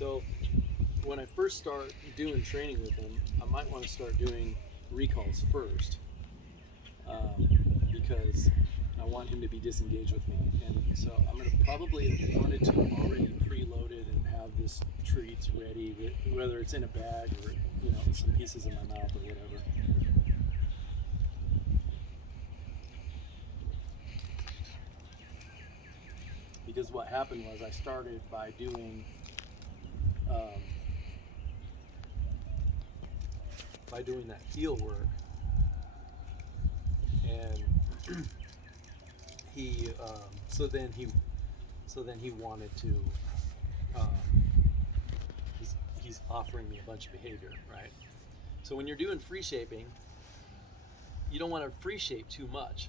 So when I first start doing training with him, I might want to start doing recalls first, because I want him to be disengaged with me. And so I'm going to probably have wanted to have already preloaded and have this treats ready, whether it's in a bag or, you know, some pieces in my mouth or whatever. Because what happened was I started by doing that heel work, and so then he wanted to, he's offering me a bunch of behavior, right? So when you're doing free shaping, you don't want to free shape too much.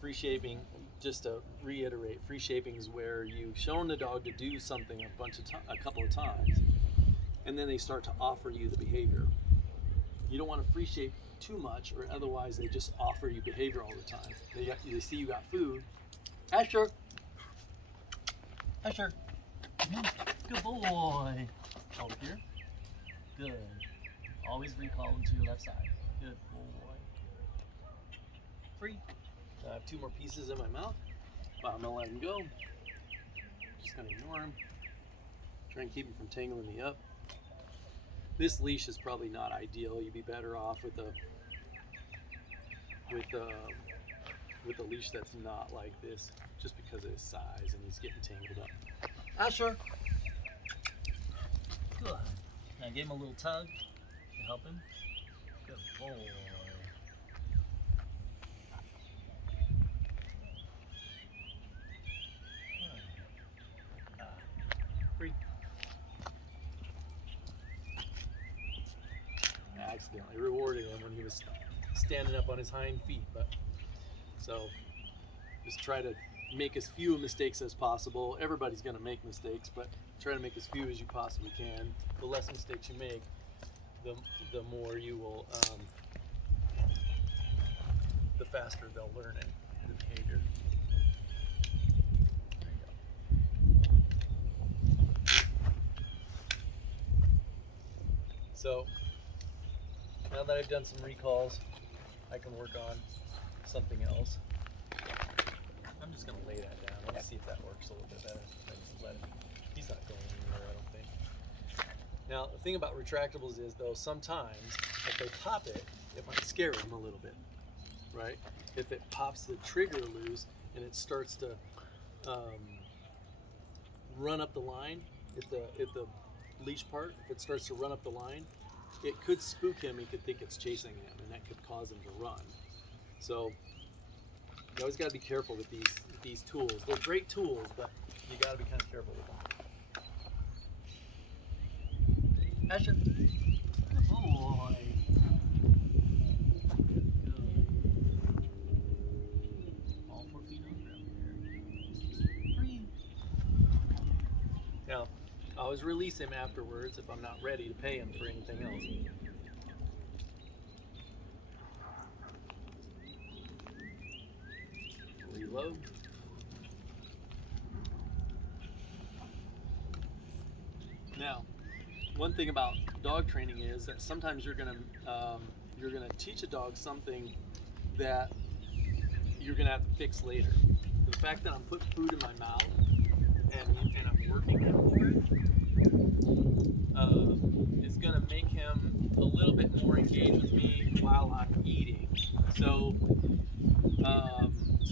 Free shaping, just to reiterate, free shaping is where you've shown the dog to do something a couple of times, and then they start to offer you the behavior. You don't want to free shape too much, or otherwise they just offer you behavior all the time. They see you got food. Asher, Asher, good boy. Over here. Good. Always recall into your left side. Good boy. Free. I have 2 more pieces in my mouth, but I'm gonna let him go. Just gonna ignore him. Try and keep him from tangling me up. This leash is probably not ideal. You'd be better off with a leash that's not like this, just because of his size and he's getting tangled up. Asher. Good. Now I gave him a little tug to help him. Good boy. Free. I accidentally rewarded him when he was standing up on his hind feet, but so just try to make as few mistakes as possible. Everybody's going to make mistakes, but try to make as few as you possibly can. The less mistakes you make, the more you will, the faster they'll learn it, the behavior. There you go. So now that I've done some recalls, I can work on something else. I'm just going to lay that down. Let me see if that works a little bit better. I just let him. He's not going anywhere, I don't think. Now, the thing about retractables is, though, sometimes if they pop it, it might scare them a little bit, right? If it pops the trigger loose and it starts to run up the line, if the leash part, if it starts to run up the line, it could spook him. He could think it's chasing him, and that could cause him to run. So you always got to be careful with these tools. They're great tools, but you got to be kind of careful with them. Asher, good boy. Good. All 4 feet on the ground here. Free. Now, I always release him afterwards if I'm not ready to pay him for anything else. Reload. Now, one thing about dog training is that sometimes you're gonna teach a dog something that you're gonna have to fix later. The fact that I'm putting food in my mouth and I'm working him for it is gonna make him a little bit more engaged with me while I'm eating. So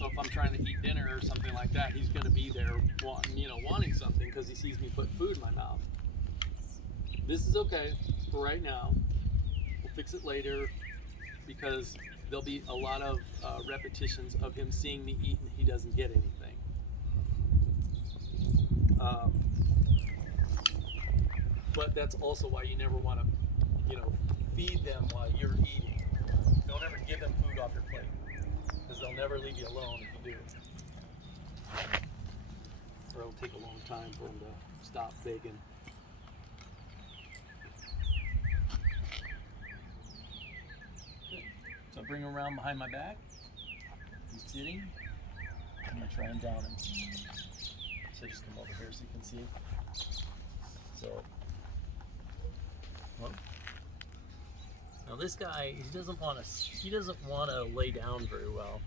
if I'm trying to eat dinner or something like that, he's going to be there wanting something because he sees me put food in my mouth. This is okay for right now. We'll fix it later because there'll be a lot of repetitions of him seeing me eat and he doesn't get anything. But that's also why you never want to, feed them while you're eating. Don't ever give them food off your plate, because they'll never leave you alone if you do. Or it'll take a long time for them to stop begging. Good. So I bring him around behind my back. He's sitting. I'm going to try and down him. So just come over here so you can see. So, well, now this guy, he doesn't want to lay down very well.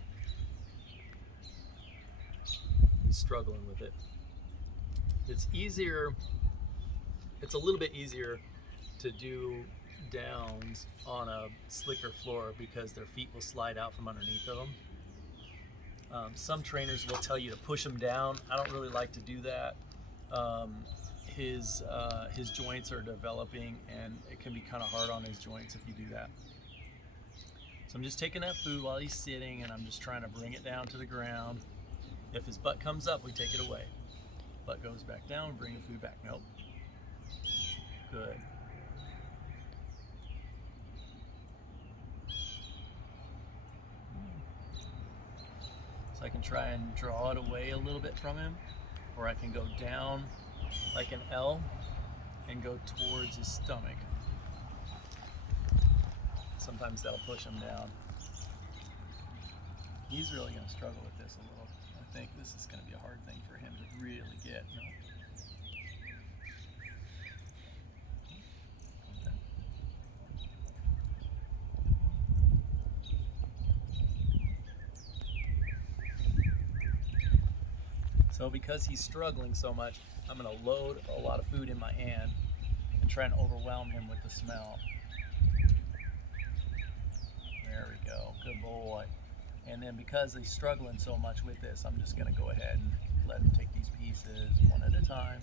He's struggling with it. It's a little bit easier to do downs on a slicker floor because their feet will slide out from underneath of them. Some trainers will tell you to push him down. I don't really like to do that. His joints are developing, and it can be kind of hard on his joints if you do that. So I'm just taking that food while he's sitting, and I'm just trying to bring it down to the ground. If his butt comes up, we take it away. Butt goes back down, bring the food back. Nope. Good. So I can try and draw it away a little bit from him, or I can go down like an L and go towards his stomach. Sometimes that'll push him down. He's really going to struggle with this a little. I think this is going to be a hard thing for him to really get. No. So because he's struggling so much, I'm going to load a lot of food in my hand and try and overwhelm him with the smell. There we go. Good boy. And then because he's struggling so much with this, I'm just going to go ahead and let him take these pieces one at a time.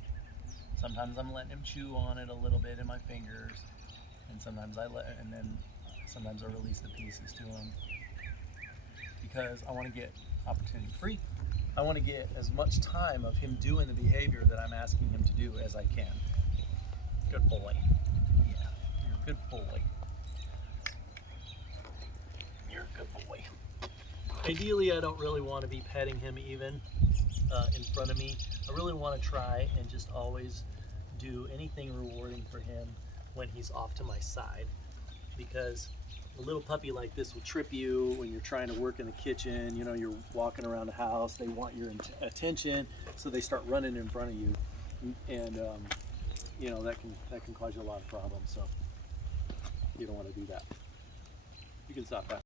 Sometimes I'm letting him chew on it a little bit in my fingers, and sometimes I release the pieces to him because I want to get opportunity free. I want to get as much time of him doing the behavior that I'm asking him to do as I can. Good boy. Yeah, you're a good boy. You're a good boy. Ideally, I don't really want to be petting him even in front of me. I really want to try and just always do anything rewarding for him when he's off to my side, because a little puppy like this will trip you when you're trying to work in the kitchen. You know, you're walking around the house, they want your attention, so they start running in front of you, and you know, that can cause you a lot of problems. So you don't want to do that. You can stop that.